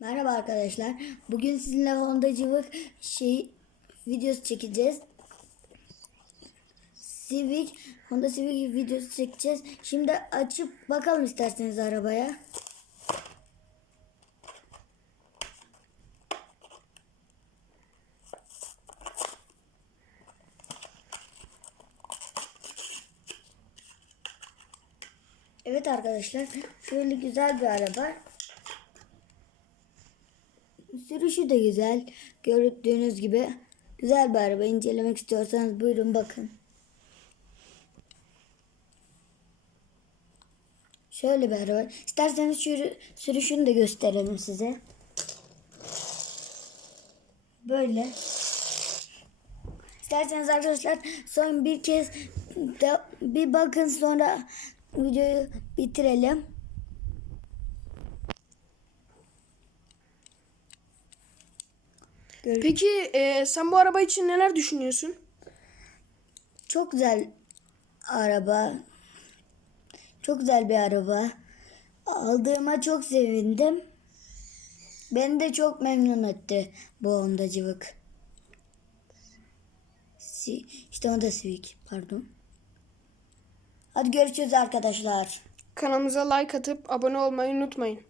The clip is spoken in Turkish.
Merhaba arkadaşlar. Bugün sizinle Honda Civic şey videosu çekeceğiz. Civic, Honda Civic videosu çekeceğiz. Şimdi açıp bakalım isterseniz arabaya. Evet arkadaşlar, şöyle güzel bir araba. Sürüşü de güzel. Gördüğünüz gibi güzel bir araba. İncelemek istiyorsanız buyurun bakın. Şöyle bir araba. İsterseniz sürü, sürüşünü de gösterelim size. Böyle. İsterseniz arkadaşlar son bir kez de bir bakın sonra videoyu bitirelim. Gör- Peki e, sen bu araba için neler düşünüyorsun? Çok güzel araba. Çok güzel bir araba. Aldığıma çok sevindim. Beni de çok memnun etti bu Honda Civic. Si işte Honda Civic pardon. Hadi görüşürüz arkadaşlar. Kanalımıza like atıp abone olmayı unutmayın.